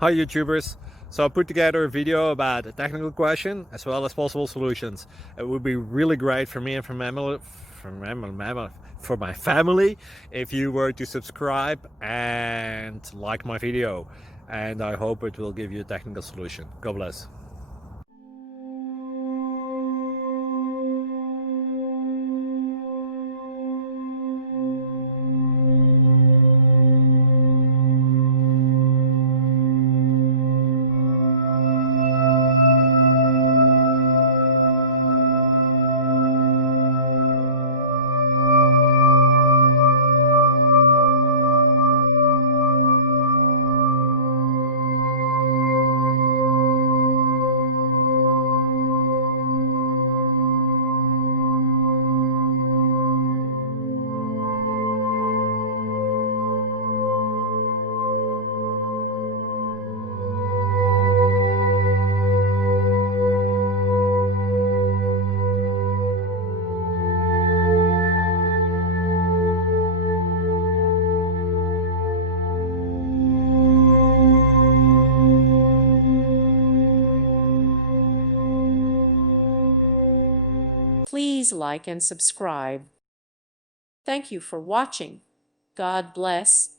Hi YouTubers! So I put together a video about a technical question as well as possible solutions. It would be really great for me and for my family if you were to subscribe and like my video, and I hope it will give you a technical solution. God bless. Please like and subscribe. Thank you for watching. God bless.